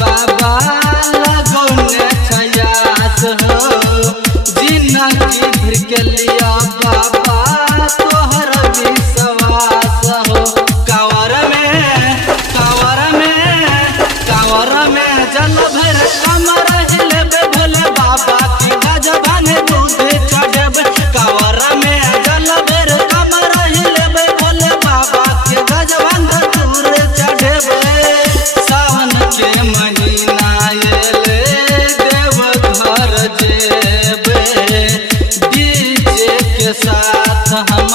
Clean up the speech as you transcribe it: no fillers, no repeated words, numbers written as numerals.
बाबा लगौने छयास हो जिंदगी भर के लिया बाबा तोहर विश्वास हो। कांवर में जल भर कमर हिलेबे भोले बाबा की गजबान दूध चढ़ेबे। कांवर में जल भर कमर हिलेबे भोले बाबा के गजबान दूर चढ़ेबे। सावन के महीना एले देवघर जेबे डीजे के साथ हम